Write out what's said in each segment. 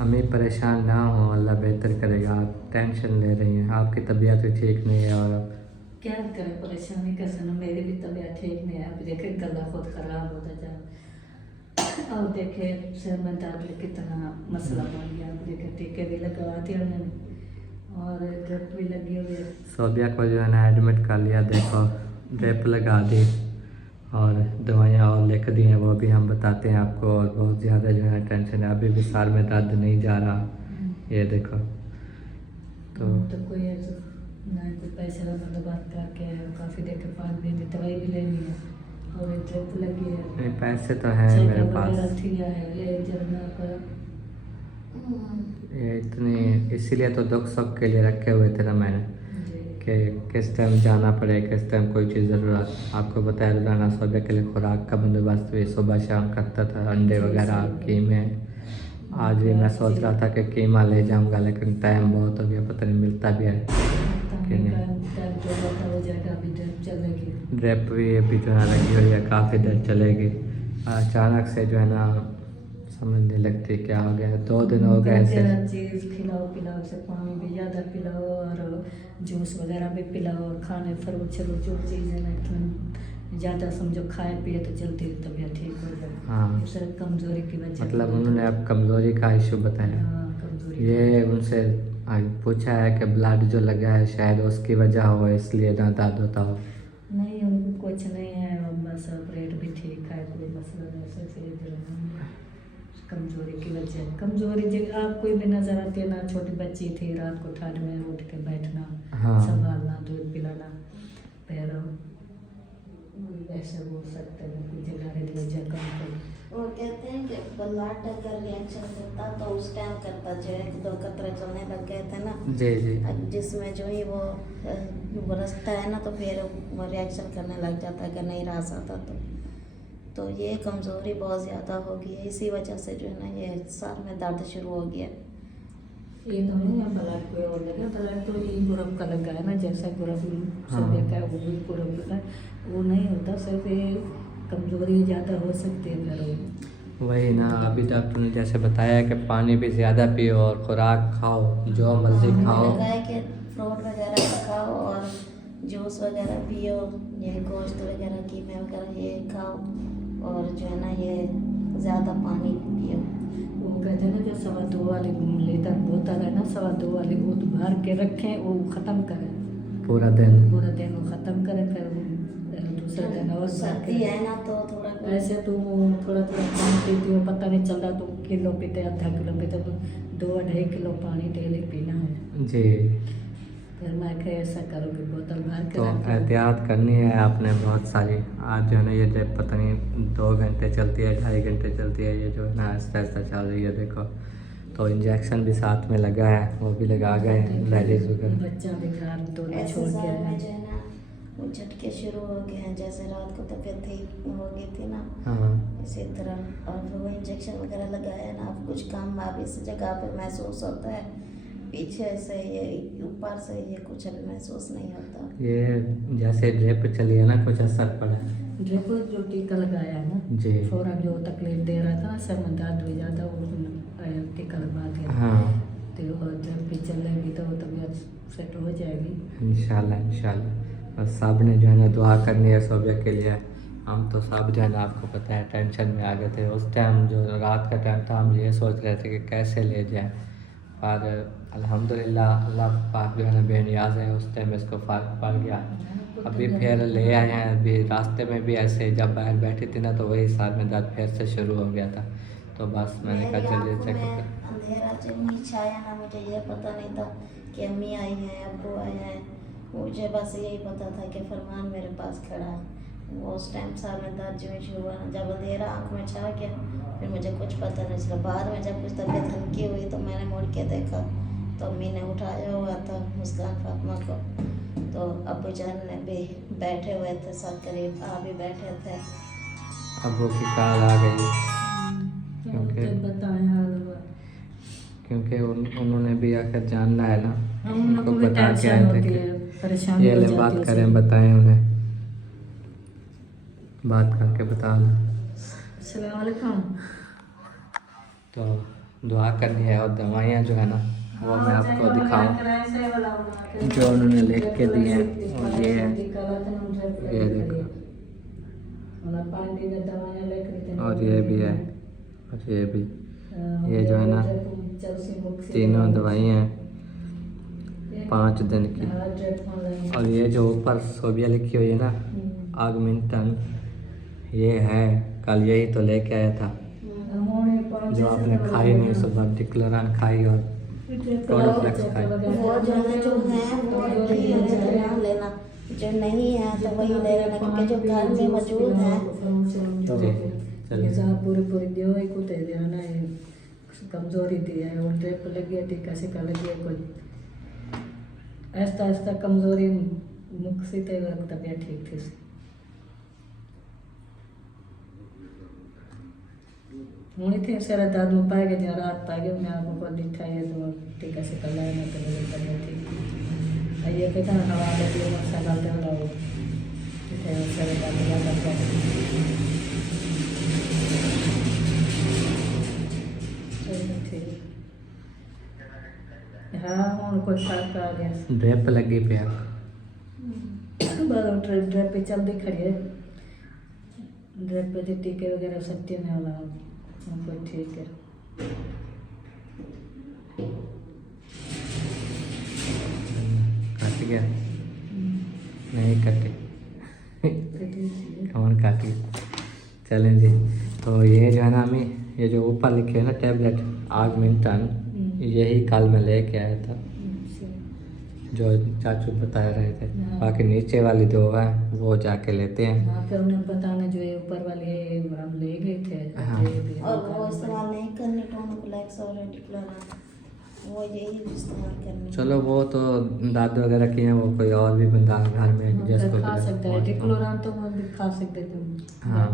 अम्मी परेशान ना हो, अल्लाह बेहतर करेगा। आप टेंशन ले रही हैं, आपकी तबीयत भी ठीक नहीं है और अब क्या करें, परेशानी कैसे ना, मेरी भी तबीयत ठीक नहीं है। अब देखे गला खुद खराब होता जा, और देखे सिर में दर्द कितना मसला बन गया। अब देखे टीके भी लगवा दिए उन्होंने और ड्रिप भी लगी हुई है। सोबिया को जो है ना एडमिट कर लिया, देखो ड्रिप लगा दी और दवाइयाँ और लिख दी हैं, वो भी हम बताते हैं आपको। और बहुत ज़्यादा जो है टेंशन है, अभी भी सार में दर्द नहीं जा रहा, ये देखो। तो कोई ऐसा ना, कोई पैसे का बंदोबस्त करके काफ़ी देर के पास भी दवाई भी लेनी है और ड्रिप लगी है। नहीं पैसे तो हैं मेरे पास, ये इतनी, इसीलिए तो दुख सुख के लिए रखे हुए थे ना मैंने, कि किस टाइम जाना पड़े, किस टाइम कोई चीज़ ज़रूरत। आपको बताया रोज़ाना सोबे के लिए खुराक का बंदोबस्त भी सुबह शाम करता था, अंडे वगैरह कीमे। आज भी मैं सोच रहा था कि कीमा ले जाऊंगा, लेकिन टाइम बहुत हो गया, पता नहीं मिलता भी है कि नहीं। ड्रिप भी अभी जो है लगी हुई है, काफ़ी देर चलेगी। अचानक से जो है ना समझ नहीं लगती क्या हो गया, 2 दिन हो गए ऐसे। चीज़ खिलाओ पिलाओ, से पानी भी ज़्यादा पिलाओ और जूस वगैरह भी पिलाओ और खाने फ्रूट श्रूट जो चीज़ें ना ज़्यादा समझो खाए पिए तो जल्दी तबीयत ठीक हो जाए। हाँ सर कमज़ोरी की वजह, मतलब उन्होंने अब कमज़ोरी का इशू बताया। कमज़ोरी ये उनसे पूछा है कि ब्लड जो लगा है शायद उसकी वजह हो, इसलिए ना दर्द होता हो। नहीं, उनको कुछ नहीं है, बस ऑपरेट भी ठीक है, कोई मसला नहीं। से कमज़ोरी की वजह, कमज़ोरी जगह आपको भी नज़र आती है ना। छोटी बच्ची थी, रात को ठंड में उठ के बैठना, हाँ संभालना, दूध पिलाना, पैर ऐसे हो सकते हैं कोई जगह वजह कम कर। वो कहते हैं कि ब्लड अगर रिएक्शन होता तो उस टाइम करता, जो 1-2 कतरे चलने लग गए थे ना, जी जी। जिसमें जो ही वो बरसता है ना तो फिर वो रिएक्शन करने लग जाता है कि नहीं रह सकता। तो ये कमज़ोरी बहुत ज़्यादा हो गई है, इसी वजह से जो है ना ये सर में दर्द शुरू हो गया। ये तो नहीं है ब्लड कोई और लगा, ब्लड तो ये ग्रुप का लगा है ना, जैसा ग्रुप हाँ। सब का वो भी ग्रुप लगा, वो नहीं होता। सिर्फ ये कमज़ोरी ज़्यादा हो सकती है फिर वही ना, अभी डॉक्टर ने जैसे बताया कि पानी भी ज़्यादा पियो और खुराक खाओ, जो मर्जी खाओ। लगाए कि फ्रूट वगैरह खाओ और जूस वगैरह पियो, ये गोश्त वगैरह कीमे वगैरह ये खाओ और जो है ना ये ज़्यादा पानी पियो। वो कहते हैं ना जो 2.25 वाली लीटर बोतल है ना, 2.25 वाली वो तो भर के रखें, वो ख़त्म करें पूरा दिन वो ख़त्म करें, फिर दूसरे दिन और सर्दी है ना तो थोड़ा ऐसे तो थोड़ा थोड़ा पानी पीती हो, पता नहीं चलता, तो किलो पीते, आधा किलो पीते, तो 2-2.5 किलो पानी डेली पीना है। जी। फिर मैं कह ऐसा करो कि बोतल भर के तो रख दो। एहतियात करनी है आपने बहुत सारी। आज जो है ना ये ड्रिप पता नहीं 2 घंटे चलती है, 2.5 घंटे चलती है, ये जो है ना आहिस्ता आहिस्ता चल रही है, देखो। तो इंजेक्शन भी साथ में लगा है, वो भी लगा गए लेडीज वगैरह। बच्चा भी घर दोनों ऐसे छोड़ साल के में जो है ना वो झटके शुरू हो गए हैं, जैसे रात को तबीयत ठीक हो गई थी ना, हाँ इसी तरह। और वो इंजेक्शन वगैरह लगाया ना, अब कुछ काम अब इस जगह पे महसूस होता है, पीछे से ये ऊपर से ये कुछ अभी महसूस नहीं होता। ये जैसे ड्रिप चली है ना, कुछ असर पड़ा है। ड्रिप जो टीका लगाया है ना, जी। फौरन जो तकलीफ दे रहा था, सर में दर्द भी ज़्यादा, वो टीका लगवा दिया। हाँ तो और जब भी चलेगी तो तबीयत सेट हो जाएगी इंशाल्लाह इंशाल्लाह। और सब ने जो है ना दुआ करनी है सोबिया के लिए। हम तो सब जो है ना आपको पता है टेंशन में आ गए थे उस टाइम, जो रात का टाइम था, हम ये सोच रहे थे कि कैसे ले जाएं। और अल्हम्दुलिल्लाह अल्लाह पाक जो है ना बेनियाज है, उस टाइम इसको फ़र्क पड़ गया। अभी फिर ले आए हैं, अभी रास्ते में भी ऐसे जब बाहर बैठी थी ना तो वही साथ में दर्द फिर से शुरू हो गया था। तो बस मैंने कहा चलिए चेक कर। अंधेरा जो नीचे आया ना, मुझे ये पता नहीं था कि अम्मी आई हैं अब्बू आए हैं, मुझे बस यही पता था कि फरमान मेरे पास खड़ा है। वो उस टाइम साल में दर्द जो शुरू हुआ ना, जब अंधेरा आँख में छा गया फिर मुझे कुछ पता नहीं चला। बाद में जब कुछ तबीयत हल्की हुई तो मैंने मुड़ के देखा तो अम्मी ने उठाया हुआ था मुस्कान फातिमा को, तो अब्बू जान ने भी बैठे हुए थे साथ करीब, आ भी बैठे थे। अब्बू की कॉल आ गई क्योंकि उन्होंने भी आकर जानना है ना, उनको बता के आए थे कि ये ले बात करें, बताएं उन्हें, बात करके बता दें। अस्सलाम वालेकुम। तो दुआ करनी है, और दवाइयाँ जो है ना वो मैं आपको दिखाऊँ जो उन्होंने लिख के दी हैं। और ये है, ये देखो, और ये भी है, और ये भी, ये जो है ना तीनों दवाइयाँ हैं 5 दिन की। और ये जो ऊपर सोबिया लिखी हुई है ना, आगमिंटन, ये है, कल यही तो लेके आया था जो आपने खाई नहीं, सुबह डिक्लोरान खाई और टोनोफ्लेक्स खाई। वो जो है वो ठीक है तो ना लेना, जो नहीं है तो वही ले लेना, क्योंकि जो घर में मौजूद है। जी चलिए, पूरे पूरे दियो एक को दे देना है, कमजोरी दी है और ड्रिप लगी है, टीका सिका लगी है, कोई ऐसा ऐसा कमजोरी मुख से तबीयत ठीक थी। हूँ थे सारा दाद में पाए गए, रात पाए गए, मैं आपको दिखा है तो टीका सिका लाया ना तो मेरी तबीयत ठीक। ये कहता हवा लगी है मक्सा डालते हो सारे हाँ हूँ कोई फर्क आ गया। ड्रिप लगी पे ड्रिप पे चलती खड़ी है, ड्रिप पे टीके वगैरह सत्य में वाला कोई ठीक है। कट गया नहीं कटे कौन काटी। चलें जी, तो ये जो है ना हमें ये जो ऊपर लिखे है ना टैबलेट आगमिंटन, यही कल मैं लेके आया था जो चाचू बता रहे थे। बाकी नीचे वाली दो है वो जाके लेते हैं। हाँ फिर उन्हें पता ना जो ये ऊपर वाली है हम ले गए थे। हाँ। और वो इस्तेमाल नहीं करनी टोनोफ्लेक्स और डिक्लोरान, वो यही इस्तेमाल करनी। चलो वो तो दाद वगैरह की हैं, वो कोई और भी बंदा घर में जिसको खा सकता है डिक्लोरान तो वो भी खा सकते थे। हाँ,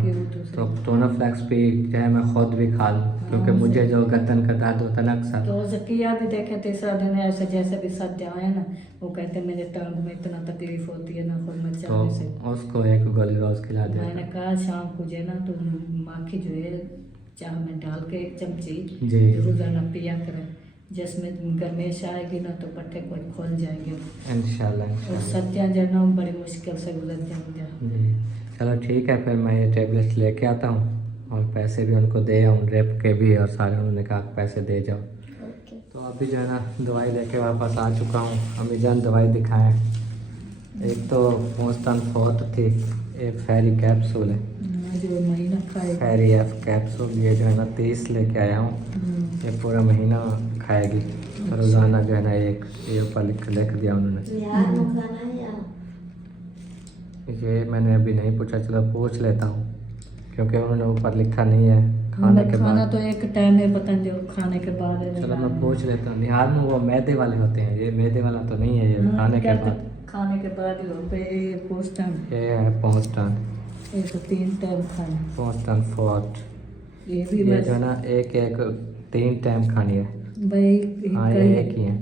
तो टोनोफ्लेक्स भी चाहे मैं खुद भी खा लूँ, क्योंकि मुझे जो गर्दन का दर्द होता है ना अक्सर, तो जकिया भी देखे तीसरा दिन ऐसे जैसे भी सद जाए ना, वो कहते मेरे टांग में इतना तकलीफ होती है ना खुद में तो चलने से। उसको एक गोली रोज खिला दे। मैंने कहा शाम को जो है ना तुम माखी जो है चाय में डाल के 1 चमची जी। रोजाना पिया करें, जिसमें गर्मेश आएगी ना तो पट्टे को खोल जाएंगे इंशाल्लाह और सत्या जो है ना बड़ी मुश्किल से गुजर जाएंगे। जी। चलो ठीक है, फिर मैं ये टेबलेट्स लेके आता हूँ और पैसे भी उनको दे आऊँ, ड्रिप के भी, और सारे उन्होंने कहा पैसे दे जाओ। तो अभी जो है ना दवाई लेके वापस आ चुका हूँ। अम्मी जान दवाई दिखाएं, एक तो मोस्टन फोर्ट थी, एक फेरी कैप्सूल है, जो महीना खाएगा फेरी एफ कैप्सूल, ये जो है ना 30 लेके आया हूँ, ये पूरा महीना खाएगी। तो रोज़ाना जो है ना एक ये ऊपर लिख दिया उन्होंने। यार वो खाना है यार, ये मैंने अभी नहीं पूछा, चलो पूछ लेता हूँ, क्योंकि उन्होंने ऊपर लिखा नहीं है खाने के खाना बाद। तो एक टाइम है पतंग जो खाने के बाद है। चलो मैं पूछ लेता हूँ। निहार में वो मैदे वाले होते हैं, ये मैदे वाला तो नहीं है, ये खाने के बाद। खाने के बाद ही पे पोस्टन ये है पोस्टन, ये तो 3 टाइम खाना। पोस्टन फोर्ट, ये भी ये बस जो है ना एक 3 टाइम खानी है। भाई हाँ ये एक ही है।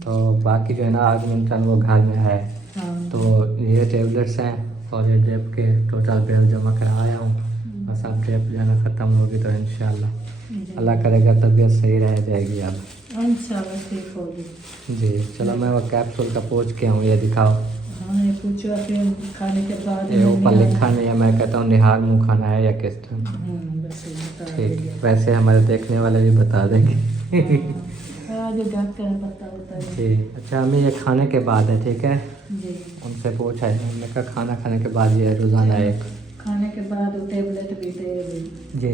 तो बाकी जो है ना आगमिंटन वो घर में है। हाँ तो ये टेबलेट्स हैं और ये ड्रिप के टोटल बिल जमा कराया हूँ। बस अब ड्रिप जो है ना ख़त्म होगी तो इंशाल्लाह अल्लाह करेगा तबीयत सही रह जाएगी अब इंशाल्लाह ठीक होगी। जी। चलो मैं वो कैप्सूल का पूछ के हूँ, ये दिखाओ। हाँ ये पूछो फिर खाने के बाद ये ऊपर लिखा नहीं है, मैं कहता हूँ निहार मुँह खाना है या किस तरह। बस ये बता ठीक, देंगे। वैसे हमारे देखने वाले भी बता देंगे। हाँ जो डॉक्टर है बता है। जी। अच्छा हमें ये खाने के बाद है, ठीक है, जी उनसे पूछा है, हमने कहा खाना खाने के बाद ये रोज़ाना एक। खाने के बाद वो टेबलेट भी दे जी।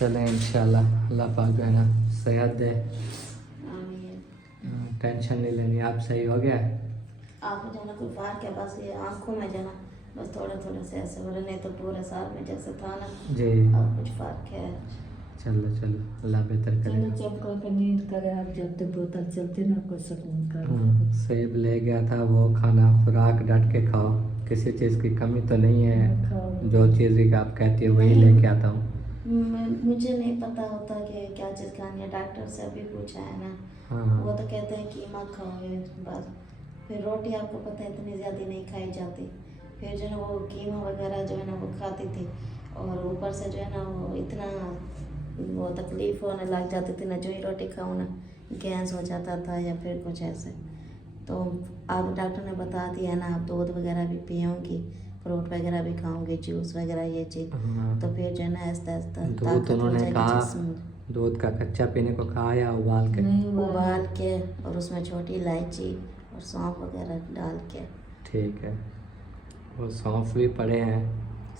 चलें इंशाल्लाह अल्लाह पाक जो है ना सेहत दे, आमीन। टेंशन नहीं लेनी, आप सही हो गया। आपको जाना कोई फर्क है, बस ये आंखों में जाना बस थोड़ा थोड़ा से ऐसे हो रहा, नहीं तो पूरे साल में जैसे था ना जी। अब कुछ फर्क है। चलो चलो अल्लाह बेहतर चलो करे। चमका के नींद करे आप जब तक बोतल चलती ना कोई सुकून कर। सेब ले गया था, वो खाना खुराक डट के खाओ, किसी चीज़ की कमी तो नहीं है, खाओ। जो चीज़ भी आप कहती है वही लेके आता हूँ। मुझे नहीं पता होता कि क्या चीज़ खानी है, डॉक्टर से अभी पूछा है ना, हाँ वो तो कहते हैं कीमा खाओ बस। फिर रोटी आपको पता है इतनी ज़्यादा नहीं खाई जाती, फिर जो है वो कीमा वगैरह जो है ना वो खाती थी, और ऊपर से जो है ना वो इतना वो तकलीफ होने लग जाती थी ना, जो ही रोटी खाऊँ ना गैस हो जाता था या फिर कुछ ऐसे। तो अब डॉक्टर ने बता दिया ना, आप दूध वगैरह भी पीऊँगी, फ्रूट वगैरह भी खाऊंगी, जूस वगैरह ये चीज़, हाँ। तो फिर जो है ना आहिस्ता आहिस्ता दूध ताकत हो उन्होंने जाएगी कहा जिस्म में। दूध का कच्चा पीने को कहा या उबाल के? नहीं उबाल के और उसमें छोटी इलायची और सौंफ वगैरह डाल के। ठीक है, वो सौंफ भी पड़े हैं,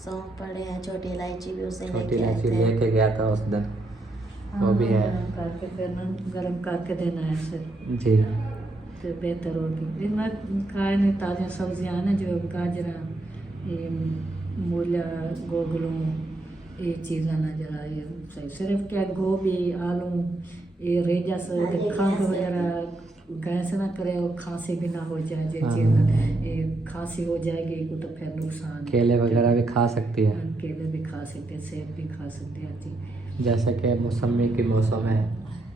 सौंफ पड़े हैं, छोटी इलायची भी उसे छोटी लेके आए इलायची थे। लेके गया था उस दिन, वो भी है। गरम करके फिर ना गरम करके देना है फिर जी। तो बेहतर होगी। इतना खाए नहीं, ताज़ा सब्जियाँ ना जो गाजरा, ये मूला, गोगलू, ये चीज़ें ना जरा ये सही, सिर्फ क्या गोभी, आलू, ये रेजा से हाँ, ये खंड गैस वगैरह गैस ना करे और खांसी भी ना हो जाए, जो हाँ। चीज़ ये खांसी हो जाएगी को तो फिर नुकसान है। केले वगैरह भी खा सकती है, केले भी खा सकते हैं, सेब भी खा सकते हैं, हर चीज़। जैसे कि मौसमी की मौसम है,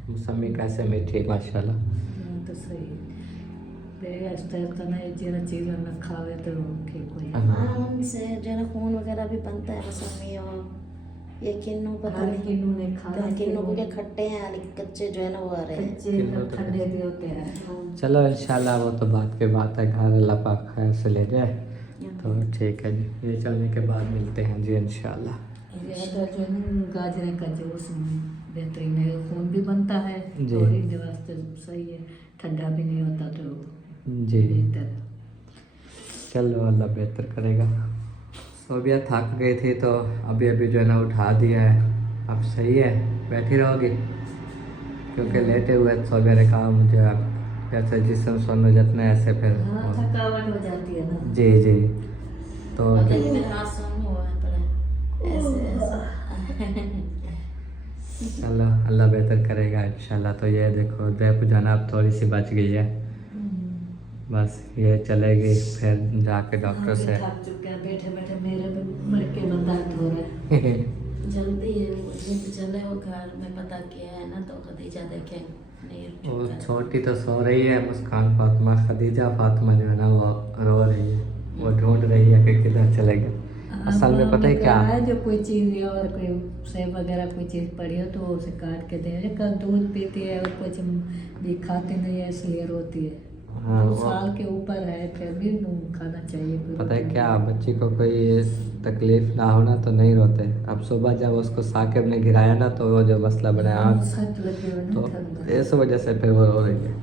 मौसमी कैसे मीठी माशाल्लाह। हाँ, तो सही है। आहिस्ता आहिस्ता ना ये जरा चीज़ ना खावे तो ठीक हो जाए। हाँ। हाँ, उनसे जो है ना खून वगैरह भी बनता है मौसमी, और ये किन्नू पता हर नहीं किन्नू ने खाना, किन्नू क्योंकि खट्टे हैं, लेकिन कच्चे जो है ना वो आ रहे हैं। कच्चे किन्नू तो ठंडे भी होते हैं। चलो इंशाल्लाह वो तो बात की बात है, घर अल्लाह पाक खैर से ले जाए तो ठीक है जी। ये चलने के बाद मिलते हैं जी इंशाल्लाह। ज़्यादा जो है ना गाजर का जूस बेहतरीन है, खून भी बनता है जी। और इनके वास्ते सही है, ठंडा भी नहीं होता तो जी बेहतर। चलो अल्लाह बेहतर करेगा। सोबिया थक गई थी तो अभी अभी जो है ना उठा दिया है, अब सही है, बैठी रहोगी क्योंकि लेटे हुए सोबिया ने कहा मुझे अब जैसे जिसम सोने जितना ऐसे फिर हाँ, थकावट हो जाती है ना। जी जी। तो और देखिए मेरे हाथ सुन्न हुआ है पर ऐसे ऐसे। चलो अल्लाह बेहतर करेगा इंशाल्लाह। तो ये देखो ड्रिप जो है ना अब थोड़ी सी बच गई है, बस ये चलेगी फिर जाके डॉक्टर से। थक चुके हैं बैठे बैठे, मेरे भी मड़के में दर्द हो रहा है। जल्दी है मुझे तो चले वो घर में पता किया है ना, तो खदीजा देखे नहीं वो चुका है। छोटी तो सो रही है मुस्कान, फातिमा, खदीजा फातिमा जो है ना वो रो रही है, वो ढूंढ रही है कि किधर चले गए। असल में पता है क्या है, जो कोई चीज़ और कोई सेब वगैरह कोई चीज़ पड़ी हो तो उसे काट के दे। कल दूध पीती है और कुछ भी खाती नहीं है इसलिए रोती है। हाँ, 2 वो- साल के ऊपर है फिर भी खाना चाहिए। पता है क्या, बच्ची को कोई तकलीफ ना होना तो नहीं रोते। अब सुबह जब उसको साकिब ने गिराया ना तो वो जो मसला बनाया आँख, सच लगे हो तो ना ठंड। इस वजह से फिर वो रो रही है।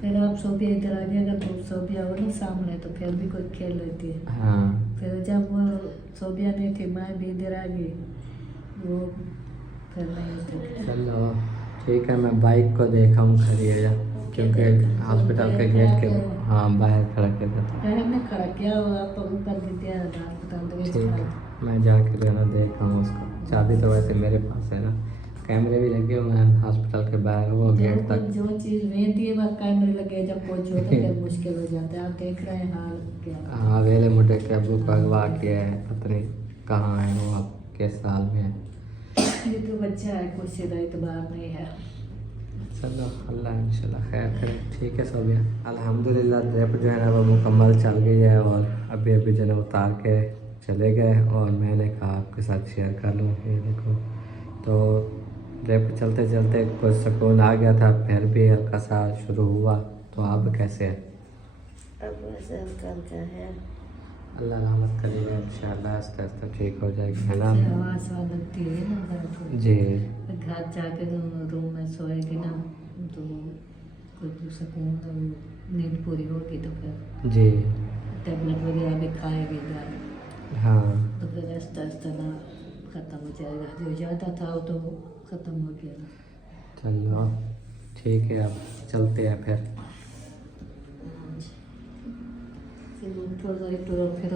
फिर आप सोबिया इधर आ जाएगा तो सोबिया हो ना सामने तो फिर भी कोई खेल लेती है। हाँ फिर जब वो सोबिया नहीं थी, मैं भी इधर आ गई, वो फिर नहीं थी। चलो ठीक है, मैं बाइक को देखा हूँ खड़ी है क्योंकि हॉस्पिटल के गेट के हाँ बाहर खड़ा कर देता। मैंने हमने खड़ा किया और आप ऊपर भी दिया अस्पताल तो ठीक है, मैं जाके जो है ना देखा हूँ उसको। चाबी तो वैसे मेरे पास है ना, कैमरे भी लगे हुए हैं हॉस्पिटल के बाहर, वो गेट तक। जो चीज़ वेंदी है वह कैमरे लगे, जब पहुंचो तो फिर मुश्किल हो जाता है। आप देख रहे हैं हाल क्या। हाँ वेले मुझे के अबू को अगवा किया है, पता नहीं कहाँ है वो, अब किस साल में है। ये तो बच्चा है, कुछ सीधा इतबार नहीं है। चलो अल्लाह इंशाल्लाह खैर करे। ठीक है सोबिया, अल्हम्दुलिल्लाह ड्रिप जो है ना वो मुकम्मल चल गई है और अभी अभी जो है ना उतार के चले गए और मैंने कहा आपके साथ शेयर कर लूँ। ये देखो तो ड्रिप चलते चलते कुछ सुकून आ गया था, फिर भी हल्का सा शुरू हुआ। तो आप कैसे हैं? अब वैसे हल्का हल्का है। अल्लाह रहमत करेगा इंशाल्लाह, आस्ते आस्ते ठीक हो जाएगी, है ना आवाज़ लगती है ना दर्द हो। जी। घर जाके रूम में सोएगी ना तो कुछ सुकून तो नींद पूरी होगी तो फिर जी टेबलेट वगैरह भी खाएगी घर, हाँ तो फिर आहिस्ता आहिस्ता ना ख़त्म हो जाएगा। जो ज़्यादा था वो तो ख़त्म हो गया। चलो ठीक है, अब चलते हैं फिर। फिर उठो फिर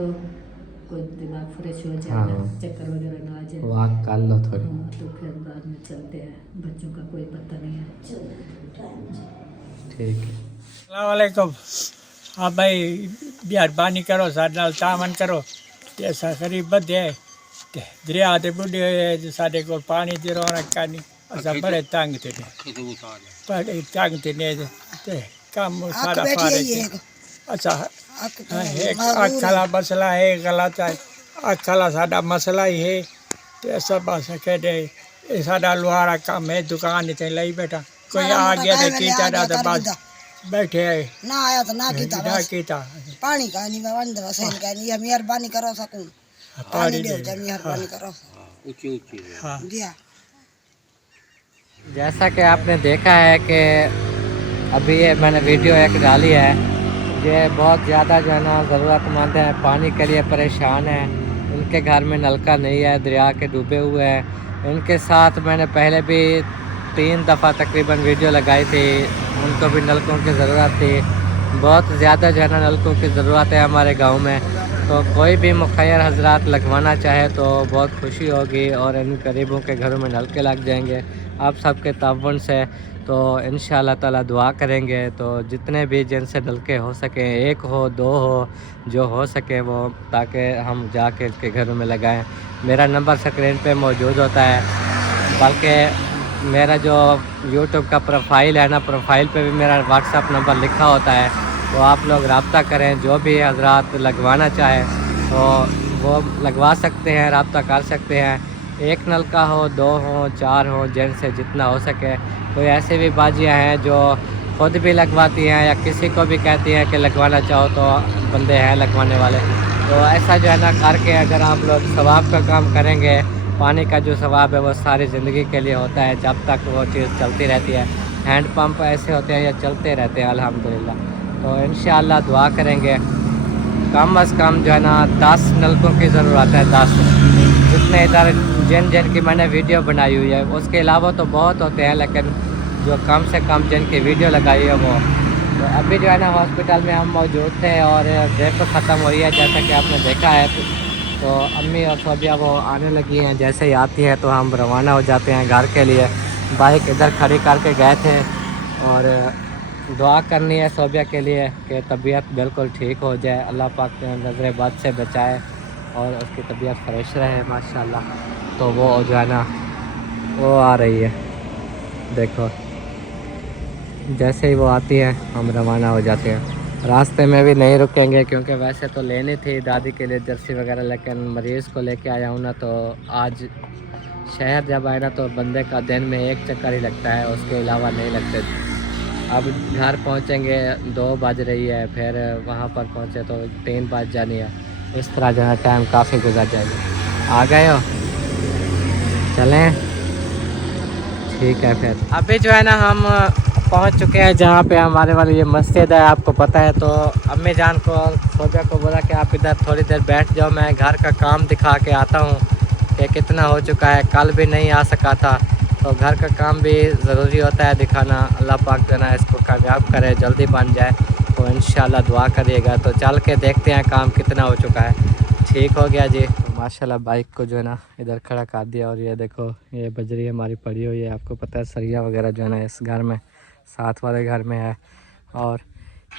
कोई दिमाग फ्रेश हो जाएगा, हाँ। चक्कर वगैरह ना आ जाए। वॉक कर लो थोड़ी। हाँ, तो फिर बाद में चलते हैं, बच्चों का कोई पता नहीं है। चलो टाइम से। ठीक है। अस्सलामुअलैकुम। हाँ भाई मेहरबानी करो साडे नाल तामन करो ते असां गरीब बंदे है ते दरिया दे बुढ़े होए ते साडे कोल पानी दी रौनक कानी, असां बड़े तंग ते ने, बड़े तंग ते ने ते कम सारा फारे अच्छा एक अक्ख वाला मसला है, गलत है अक्ख वाला साडा मसला ही है ते असां बस कहदे ये साडा लोहारा काम है, दुकान इतने लाई बैठा, कोई आ गया तो कीता रहा तो बस बैठे है ना आया तो ना कीता ना बस कीता पानी का नहीं मैं बंद वसैन का नहीं मेहरबानी करो सकूं पानी दे जा मेहरबानी करो हाँ दिया। जैसा कि आपने देखा है कि अभी ये मैंने वीडियो एक डाली है, ये बहुत ज़्यादा जो है ना ज़रूरतमंद है, पानी के लिए परेशान है, उनके घर में नलका नहीं है, दरिया के डूबे हुए हैं। उनके साथ मैंने पहले भी 3 दफ़ा तकरीबन वीडियो लगाई थी, उनको भी नलकों की ज़रूरत थी, बहुत ज़्यादा जो है ना नलकों की ज़रूरत है हमारे गांव में। तो कोई भी मुखैर हजरात लगवाना चाहे तो बहुत खुशी होगी और इन गरीबों के घरों में नलके लग जाएंगे आप सबके ताउन से। तो इंशाअल्लाह ताला दुआ करेंगे तो जितने भी जिनसे नलके हो सके, 1 हो 2 हो, जो हो सके वो, ताकि हम जाके इसके घरों में लगाएं। मेरा नंबर स्क्रीन पे मौजूद होता है, बल्कि मेरा जो यूट्यूब का प्रोफाइल है ना, प्रोफाइल पे भी मेरा व्हाट्सअप नंबर लिखा होता है, तो आप लोग रब्ता करें। जो भी हजरात लगवाना चाहे तो वो लगवा सकते हैं, रब्ता कर सकते हैं। 1 नलका हो, 2 हो, 4 हो, जिनसे जितना हो सके। कोई ऐसे भी बाजियाँ हैं जो खुद भी लगवाती हैं या किसी को भी कहती हैं कि लगवाना चाहो तो बंदे हैं लगवाने वाले। तो ऐसा जो है ना करके अगर आप लोग सवाब का काम करेंगे, पानी का जो सवाब है वो सारी ज़िंदगी के लिए होता है, जब तक वो चीज़ चलती रहती है। हैंड पंप ऐसे होते हैं या चलते रहते हैं अल्हम्दुलिल्लाह। तो इंशाअल्लाह दुआ करेंगे। कम अज़ कम जो है ना 10 नलकों की ज़रूरत है, 10 जितने इधर जिन की मैंने वीडियो बनाई हुई है। उसके अलावा तो बहुत होते हैं, लेकिन जो कम से कम जिनकी वीडियो लगाई है वो। तो अभी जो है ना हॉस्पिटल में हम मौजूद थे और ब्रेक तो ख़त्म हुई है जैसा कि आपने देखा है। तो अम्मी और सोबिया वो आने लगी हैं, जैसे ही आती हैं तो हम रवाना हो जाते हैं घर के लिए। बाइक इधर खड़ी करके गए थे और दुआ करनी है सोबिया के लिए कि तबीयत बिल्कुल ठीक हो जाए, अल्लाह पाक नज़र बद से बचाए और उसकी तबीयत फ्रेश रहे माशाल्लाह। तो वो जो है ना वो आ रही है, देखो जैसे ही वो आती है हम रवाना हो जाते हैं। रास्ते में भी नहीं रुकेंगे क्योंकि वैसे तो लेनी थी दादी के लिए जर्सी वगैरह, लेकिन मरीज़ को लेके आया हूँ ना, तो आज शहर जब आए ना तो बंदे का दिन में 1 चक्कर ही लगता है, उसके अलावा नहीं लगते। अब घर पहुँचेंगे 2 बज रही है, फिर वहाँ पर पहुँचे तो 3 बज जानी है। इस तरह जो है टाइम काफ़ी गुजर जाएगा। आ गए हो, चलें, ठीक है। फिर अभी जो है ना हम पहुंच चुके हैं जहाँ पे हमारे वाली ये मस्जिद है, आपको पता है। तो अम्मी जान को सोचा को बोला कि आप इधर थोड़ी देर बैठ जाओ, मैं घर का काम दिखा के आता हूँ कि कितना हो चुका है। कल भी नहीं आ सका था, तो घर का काम भी ज़रूरी होता है दिखाना। अल्लाह पाक जो ना इसको कामयाब करे, जल्दी बन जाए, तो इंशाल्लाह दुआ करिएगा। तो चल के देखते हैं काम कितना हो चुका है। ठीक हो गया जी। तो माशाल्लाह बाइक को जो है ना इधर खड़ा कर दिया और ये देखो ये बजरी हमारी पड़ी हुई है। आपको पता है सरिया वगैरह जो है ना इस घर में, साथ वाले घर में है। और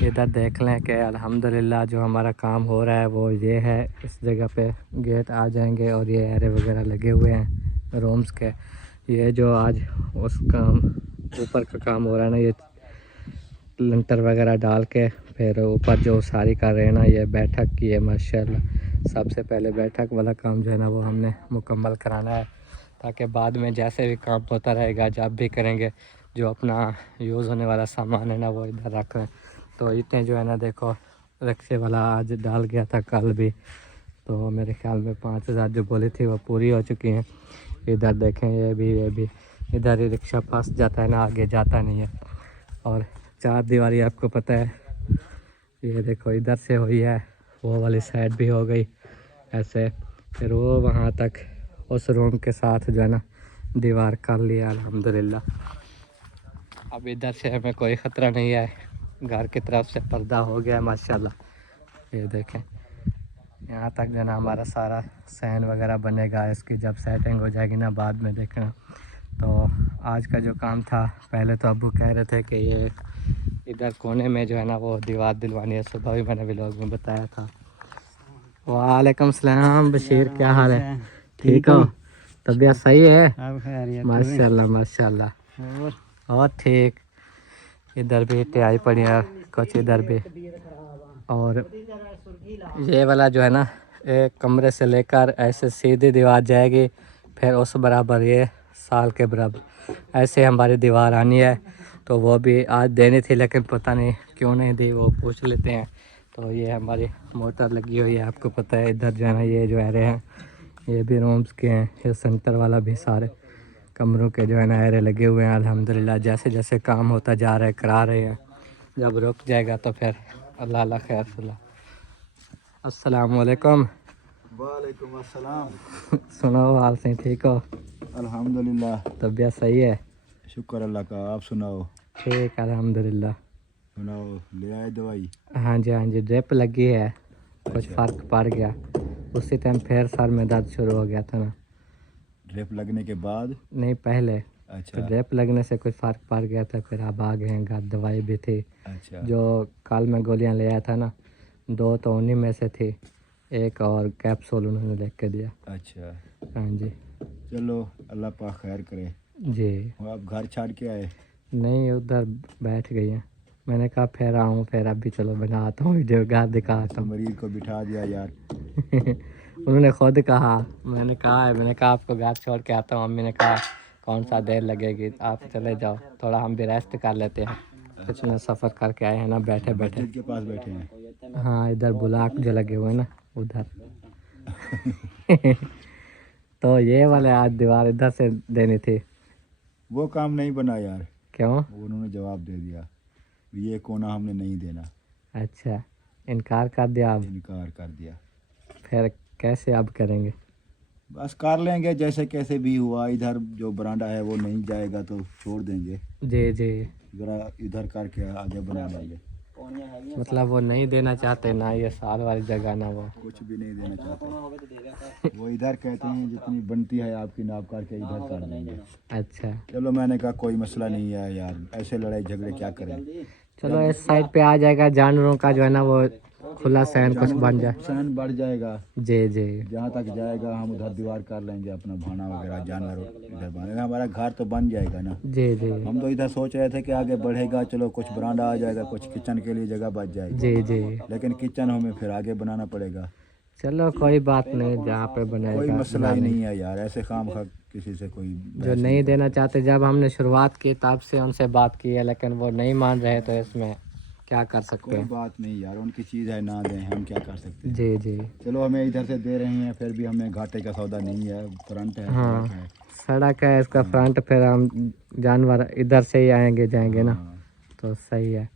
इधर देख लें कि अल्हम्दुलिल्लाह जो हमारा काम हो रहा है वो ये है। इस जगह पे गेट आ जाएंगे और ये एरे वगैरह लगे हुए हैं रूम्स के। ये जो आज उस काम ऊपर का काम हो रहा है ना, ये लंटर वगैरह डाल के फिर ऊपर जो सारी कर रहे हैं ना, ये बैठक की है माशाल्लाह। सबसे पहले बैठक वाला काम जो है ना वो हमने मुकम्मल कराना है, ताकि बाद में जैसे भी काम होता रहेगा जब भी करेंगे जो अपना यूज़ होने वाला सामान है ना वो इधर रख रहे हैं। तो इतने जो है ना देखो रिक्शे वाला आज डाल गया था कल भी, तो मेरे ख्याल में 5000 जो बोली थी वो पूरी हो चुकी हैं। इधर देखें ये भी इधर ही रिक्शा फंस जाता है ना, आगे जाता नहीं है। और 4 दीवारी आपको पता है, ये देखो इधर से हुई है, वो वाली साइड भी हो गई ऐसे, फिर वो वहाँ तक उस रूम के साथ जो है ना दीवार कर लिया अल्हम्दुलिल्लाह। अब इधर से हमें कोई ख़तरा नहीं है, घर की तरफ से पर्दा हो गया है माशाल्लाह। ये देखें यहाँ तक जो है ना हमारा सारा सैन वगैरह बनेगा, इसकी जब सेटिंग हो जाएगी ना बाद में देखना। तो आज का जो काम था, पहले तो अब्बू कह रहे थे कि ये इधर कोने में जो है ना वो दीवार दिलवानी है, सुबह भी मैंने व्लॉग में बताया था। वालेकुम सलाम बशीर, क्या हाल है? ठीक हो? तबीयत सही है? माशाल्लाह माशाल्लाह। और ठीक, इधर भी टियाई पड़ी है कुछ, इधर भी। और ये वाला जो है ना एक कमरे से लेकर ऐसे सीधी दीवार जाएगी, फिर उस बराबर ये साल के बराबर। ऐसे हमारी दीवार आनी है तो वो भी आज देनी थी लेकिन पता नहीं क्यों नहीं दी, वो पूछ लेते हैं। तो ये हमारी मोटर लगी हुई है, आपको पता है। इधर जो है ना ये जो एरे हैं ये भी रूम्स के हैं, ये सेंटर वाला भी सारे कमरों के जो है ना एरे लगे हुए हैं। अल्हम्दुलिल्लाह जैसे जैसे काम होता जा रहा है करा रहे हैं, जब रुक जाएगा तो फिर अल्लाह अल्लाह खैर सुला। अस्सलाम वालेकुम। वालेकुम अस्सलाम। सुनाओ हाल से ठीक हो? अल्हम्दुलिल्लाह, तबीयत सही है? शुक्र अल्लाह का। आप सुनाओ? ठीक अल्हम्दुलिल्लाह। सुनाओ, ले आए दवाई? हाँ जी ड्रिप लगी है, कुछ फ़र्क पड़ गया। उसी टाइम फिर सर में दर्द शुरू हो गया था ना। ड्रिप लगने के बाद? नहीं पहले। अच्छा तो ड्रिप लगने से कुछ फ़र्क पड़ गया था, फिर अब आ गए हैं घर। दवाई भी थी, अच्छा जो कल मैं गोलियां ले आया था ना, 2 तो उन्हीं में से थी, एक और कैप्सूल उन्होंने लिख के दिया। अच्छा, हाँ जी। चलो अल्लाह पाक खैर करे। जी वो आप घर छाड़ के आए? नहीं, उधर बैठ गई हैं। मैंने कहा फिर आऊँ, फिर अभी चलो बनाता हूँ वीडियो, घर दिखाता तो हूँ। मरीज को बिठा दिया यार। उन्होंने खुद कहा, मैंने कहा आपको घर छोड़ के आता हूँ। अम्मी ने कहा कौन सा देर लगेगी, आप चले जाओ, थोड़ा हम भी रेस्ट कर लेते हैं। कुछ ना सफ़र करके आए हैं ना बैठे बैठे। मस्जिद के पास बैठे हैं? हाँ, इधर बुलाक जो लगे हुए हैं ना उधर। तो ये वाले आज दीवार इधर से देनी थी। वो काम नहीं बना यार। क्यों? वो उन्होंने जवाब दे दिया, ये कोना हमने नहीं देना। अच्छा, इनकार कर दिया अब? इनकार कर दिया। फिर कैसे अब करेंगे? बस कर लेंगे जैसे कैसे भी हुआ। इधर जो बरांडा है वो नहीं जाएगा तो छोड़ देंगे, जी जी। ज़रा इधर करके आगे बना लेंगे। मतलब वो नहीं देना चाहते ना, ये साल वाली जगह ना वो। कुछ भी नहीं देना चाहते। वो इधर कहते हैं जितनी बनती है आपकी नाप करके इधर कर देंगे। अच्छा, चलो मैंने कहा कोई मसला नहीं है यार, ऐसे लड़ाई झगड़े क्या करें। चलो इस साइड पे आ जाएगा, जानवरों का जो है ना वो खुला सहन कुछ बन जाए। सहन बढ़ जाएगा। जी जी। जहाँ तक जाएगा हम उधर दीवार कर लेंगे, अपना भाना वगैरह जानवर इधर बनेगा, हमारा घर तो बन जाएगा ना। जी जी। हम तो इधर सोच रहे थे कि आगे बढ़ेगा, चलो कुछ बरांडा आ जाएगा, कुछ किचन के लिए जगह बच जाएगी। जी जी। लेकिन किचन हमें फिर आगे बनाना पड़ेगा। चलो कोई बात नहीं, जहाँ पे बनेगा कोई मसला बना ही लेंगे। नहीं है यार, ऐसे काम खा किसी से कोई जो बहस नहीं देना चाहते, जब हमने शुरुआत की तब से उनसे बात की है, लेकिन वो नहीं मान रहे, तो इसमें क्या कर सकते कोई हैं। बात नहीं यार, उनकी चीज़ है, ना दें, हम क्या कर सकते हैं। जी जी। चलो हमें इधर से दे रहे हैं, फिर भी हमें घाटे का सौदा नहीं है। फ्रंट है, हाँ, सड़क है। सड़क है इसका फ्रंट, फिर हम जानवर इधर से ही आएंगे जाएंगे ना, हाँ, तो सही है।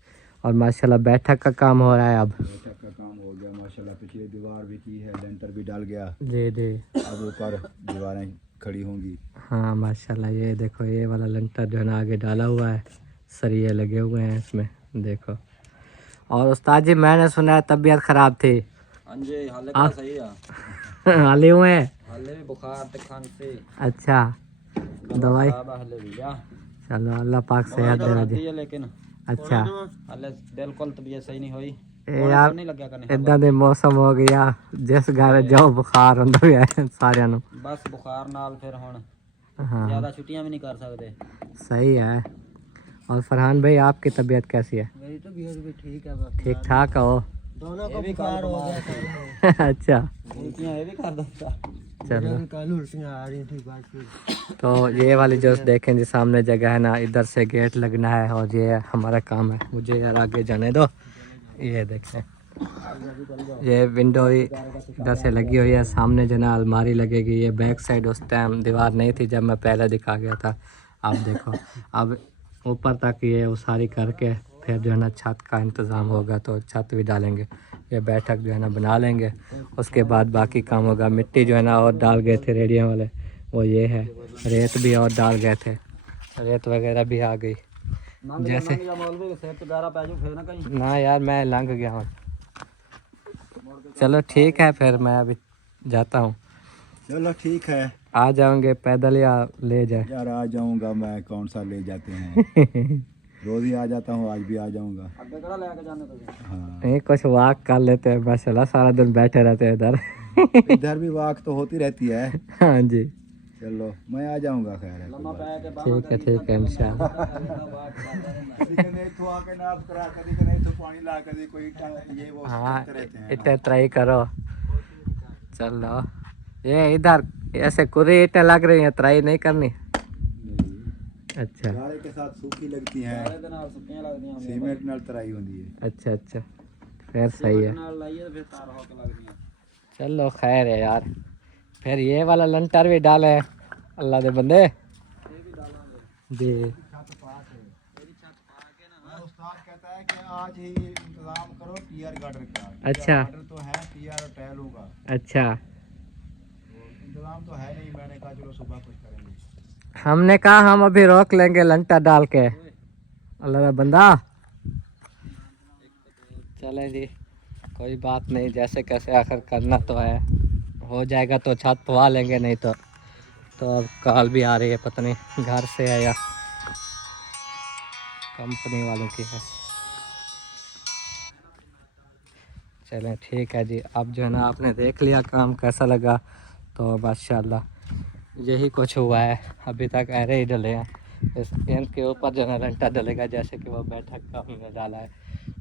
और माशाल्लाह बैठक का काम हो रहा है अब। बैठक का काम हो गया माशाल्लाह। पिछली दीवार भी की है, लेंटर भी डाल गया। जी जी। अब ऊपर दीवारें खड़ी होंगी। हाँ माशाल्लाह, ये देखो ये वाला लंटर जो है ना आगे डाला हुआ है, सरिये लगे हुए हैं इसमें, देखो। और उस्ताद जी मैंने सुना है तबीयत खराब थी। हाँ जी, हाले का सही है। हाले हुए हैं? हाले भी बुखार ते खांसी। अच्छा, दवाई? खराब है हाले भी। या चलो अल्लाह पाक सेहत दे दवाई जी। दी है लेकिन अच्छा हाले बिल्कुल तबीयत सही नहीं हुई। ए यार, नहीं लग्या करने इदा दे मौसम हो गया, जिस घर जाओ बुखार ਹੁੰਦਾ ਵੀ ਹੈ ਸਾਰਿਆਂ ਨੂੰ। बस बुखार नाल फिर हुण हाँ ज्यादा छुट्टियां भी नहीं कर सकते। सही है। और फरहान भाई आपकी तबीयत कैसी है? मेरी तबीयत भी ठीक है, बस ठीक ठाक हो? दोनों को बुखार हो गया था। अच्छा उल्टियां ये भी कर देता। चलो, कल उल्टियां आ रही थी बाकी। तो ये वाली जो देखें जी सामने जगह है ना, इधर से गेट लगना है और ये हमारा काम है। मुझे यार आगे जाने दो। ये देखें, ये विंडो ही इधर से लगी हुई है, सामने जो ना अलमारी लगेगी। ये बैक साइड उस टाइम दीवार नहीं थी जब मैं पहले दिखा गया था। अब देखो, अब ऊपर तक ये उसारी करके फिर जो है ना छत का इंतज़ाम होगा, तो छत भी डालेंगे। ये बैठक जो है ना बना लेंगे, उसके बाद बाकी काम होगा। मिट्टी जो है ना और डाल गए थे रेडियम वाले, वो ये है। रेत भी और डाल गए थे, रेत वगैरह भी आ गई। जैसे ना यार, मैं लंघ गया हूँ। चलो ठीक है, फिर मैं अभी जाता हूँ। चलो ठीक है, आ जाओगे पैदल या ले जाए? यार आ जाऊंगा मैं, कौन सा ले जाते हैं। रोज ही आ जाता हूँ, आज भी आ जाऊंगा। हाँ, नहीं, कुछ वॉक कर लेते हैं माशाल्लाह, सारा दिन बैठे रहते हैं इधर। इधर भी वाक तो होती रहती है। हाँ जी, चलो मैं आ जाऊंगा, खैर है, कोई बात ठीक है इंशाल्लाह। हाँ, इतने ट्राई करो। चलो, ये इधर ऐसे कुरी ईंटें लग रही हैं, ट्राई नहीं करनी। अच्छा जाड़े के साथ सूखी लगती हैं सीमेंट नाल तराई होती है। अच्छा अच्छा, फिर सही है। चलो खैर है यार। फिर ये वाला लंटर भी डाले अल्लाह दे बंदे जी। उस्ताद कहता है कि आज ही इंतजाम करो टीआर गार्डर का। अच्छा। गार्डर तो है टीआर और टैलों का, अच्छा, इंतजाम तो है नहीं। मैंने कहा चलो सुबह कुछ करेंगे। हमने कहा हम अभी रोक लेंगे लंटर डाल के। अल्लाह का बंदा चले जी, कोई बात नहीं, जैसे कैसे आखिर करना तो है। हो जाएगा तो छत पवा लेंगे, नहीं तो अब कॉल भी आ रही है, पता नहीं घर से है या कंपनी वालों की है। चलें ठीक है जी। अब जो है ना आपने देख लिया काम कैसा लगा, तो माशाल्लाह यही कुछ हुआ है। अभी तक ऐरे ही डले हैं। इस इनके ऊपर जो है लंटा डलेगा जैसे कि वो बैठक का हमने डाला है।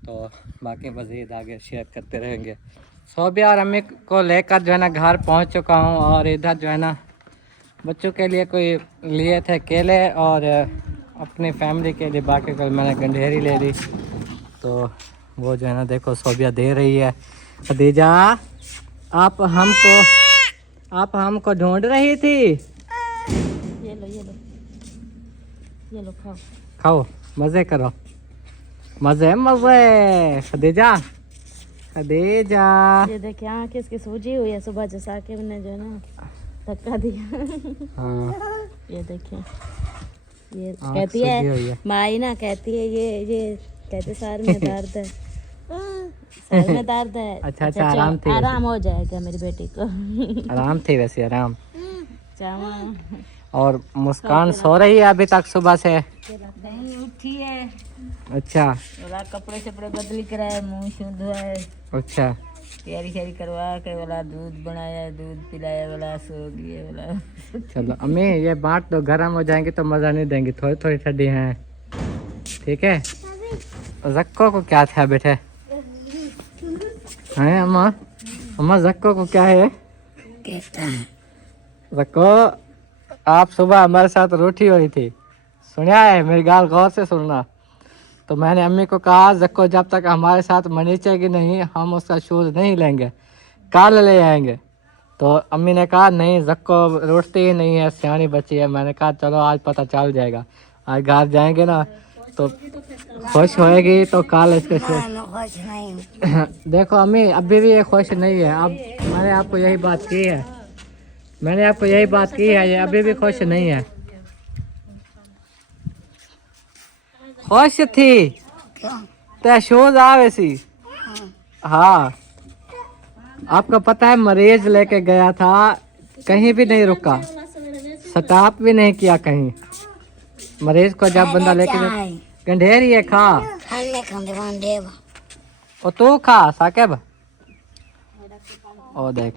तो बाकी मज़ीद आगे शेयर करते रहेंगे। सोबी और अम्मी को लेकर जो है ना घर पहुंच चुका हूं, और इधर जो है ना बच्चों के लिए कोई लिए थे केले और अपनी फैमिली के लिए बाकी कोई मैंने गंढेरी ले ली। तो वो जो है ना देखो सोबिया दे रही है। खदीजा आप हमको ढूंढ रही थी। ये लो खाओ। खाओ, मज़े करो, मज़े मज़े। खदीजा खदीजा ये देखिए आँख इसकी सूजी हुई है, सुबह जो साकिब ने जो है ना धक्का दिया। हाँ ये देखिए, ये आँख कहती सूजी हुई है है। माई ना, कहती है ये कहते सर में दर्द है, सर में दर्द है। अच्छा, आराम थी वैसे। आराम हो जाएगा मेरी बेटी को। आराम थी वैसे, आराम। चावा और मुस्कान सो रही है अभी तक सुबह से। नहीं उठी है, अच्छा बोला कपड़े शपड़े बदली कराए, मुँह शूँ धोए, अच्छा तैयारी शारी करवा के बोला दूध बनाया, दूध पिलाया, बोला सो गई बोला। चलो अम्मी ये बांट दो, गर्म हो जाएंगी तो मज़ा नहीं देंगी, थोड़ी थोड़ी ठंडी हैं, ठीक है। जक्को को क्या था बेटे? हैं अम्मा? अम्मा जक्को को क्या है? जक्को आप सुबह हमारे साथ रूठी हुई थी, सुना है? मेरी गाल गौर से सुनना। तो मैंने अम्मी को कहा जक्को जब तक हमारे साथ मनीचेगी नहीं हम उसका शूज़ नहीं लेंगे, कल ले आएंगे। तो अम्मी ने कहा नहीं जक्को रूठती ही नहीं है, सियानी बच्ची है। मैंने कहा चलो आज पता चल जाएगा, आज घर जाएंगे ना तो खुश होएगी तो कल इसके शूज़। देखो अम्मी अभी भी ये खुश नहीं है। अब मैंने आपको यही बात की है, मैंने आपको यही बात की है, ये अभी भी खुश नहीं है। खुश थी तो शूज आवे सी। हाँ आपको पता है मरीज लेके गया था, कहीं भी नहीं रुका, स्टॉप भी नहीं किया कहीं। मरीज को जब बंदा लेके गंढेरी है खा ओ तू खा साकिब। ओ देख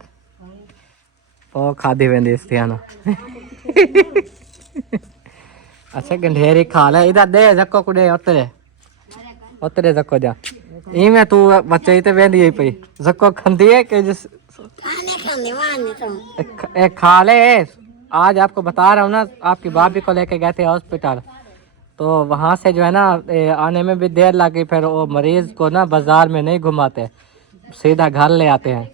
ओ खादी वेंदी इस्तियाना। अच्छा गंढेरी खा ले, इधर दे जक्को को दे, उतरे जक्को जा। इवें तू बच्चे ही तो वेंदी ही पई, जक्को खंदी है कि जिस एक खा ले। आज आपको बता रहा हूँ ना, आपकी भाभी को लेके गए थे हॉस्पिटल, तो वहाँ से जो है ना आने में भी देर लगी। फिर वो मरीज को ना बाजार में नहीं घुमाते, सीधा घर ले आते हैं।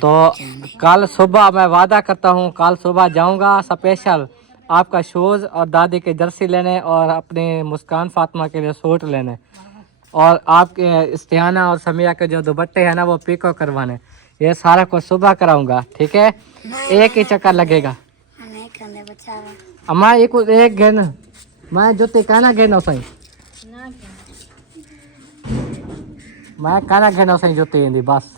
तो कल सुबह मैं वादा करता हूँ, कल सुबह जाऊँगा स्पेशल आपका शूज़ और दादी की जर्सी लेने और अपनी मुस्कान फातिमा के लिए सूट लेने, और आपके इस्तियाना और समिया के जो दुपट्टे हैं ना वो पीको करवाने। ये सारा कुछ सुबह कराऊंगा, ठीक है? एक ही चक्कर लगेगा। अम्मा एक घेन मैं जुती कहना घेनो सही, मैं कहना घेनो सही जुती इंदी बस।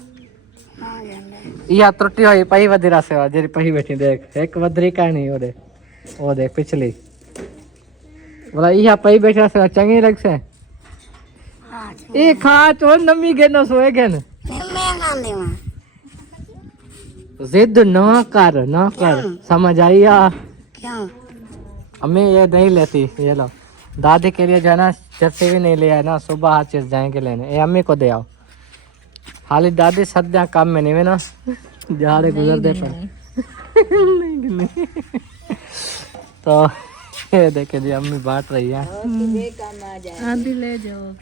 यह त्रुटि हुई पही वधीरा सेवा जेरी पही बैठी देख, एक वधरी का नहीं ओदे ओ देख पिछली बोला यह पही बैठा सेवा चंगी लग से। ए खा तो नमी घेनो सोए घेन, जिद ना कर समझ आइया। अम्मी ये नहीं लेती, ये लो दादी के लिए जो है ना जर्सी भी नहीं ले आए ना, सुबह हर चीज जाएंगे लेने। ये अम्मी को दे आओ, हाली दादी सद्या काम में नहीं वे ना जा रहे गुजर दे पर। तो ये देखे जी अम्मी बांट रही है। आधी ले जाओ।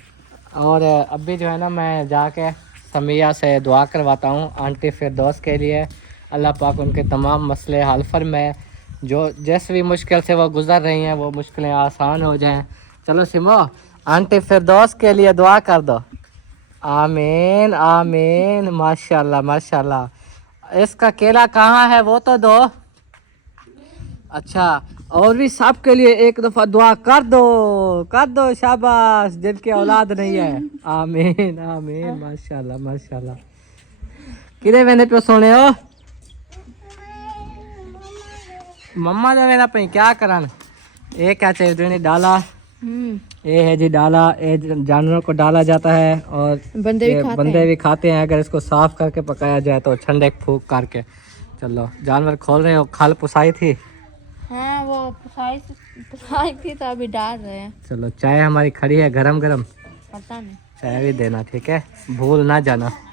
और अभी जो है ना मैं जाके समिया से दुआ करवाता हूँ आंटी फिरदौस के लिए। अल्लाह पाक उनके तमाम मसले हल फरमाए, जो जिस भी मुश्किल से वो गुज़र रही हैं वो मुश्किलें आसान हो जाएं। चलो सिमो आंटी फिरदौस के लिए दुआ कर दो। आमीन आमीन। माशाल्लाह माशाल्लाह। इसका केला कहाँ है वो तो दो। अच्छा और भी सब के लिए एक दफ़ा दुआ कर दो शाबाश, जिनकी औलाद नहीं है। आमीन आमीन। माशाल्लाह माशाल्लाह। किधे वेंदे पे सोने हो मम्मा जो वेंदा पे क्या करन। ये क्या चाहिए डाला, ये है जी डाला, ये जानवरों को डाला जाता है और बंदे भी खाते हैं अगर इसको साफ करके पकाया जाए तो ठंडे फूक करके। चलो जानवर खोल रहे हो, खल पुसाई थी। हाँ वो पुसाई थी तो अभी डाल रहे हैं। चलो चाय हमारी खड़ी है गरम गरम, पता नहीं चाय भी देना ठीक है, भूल ना जाना।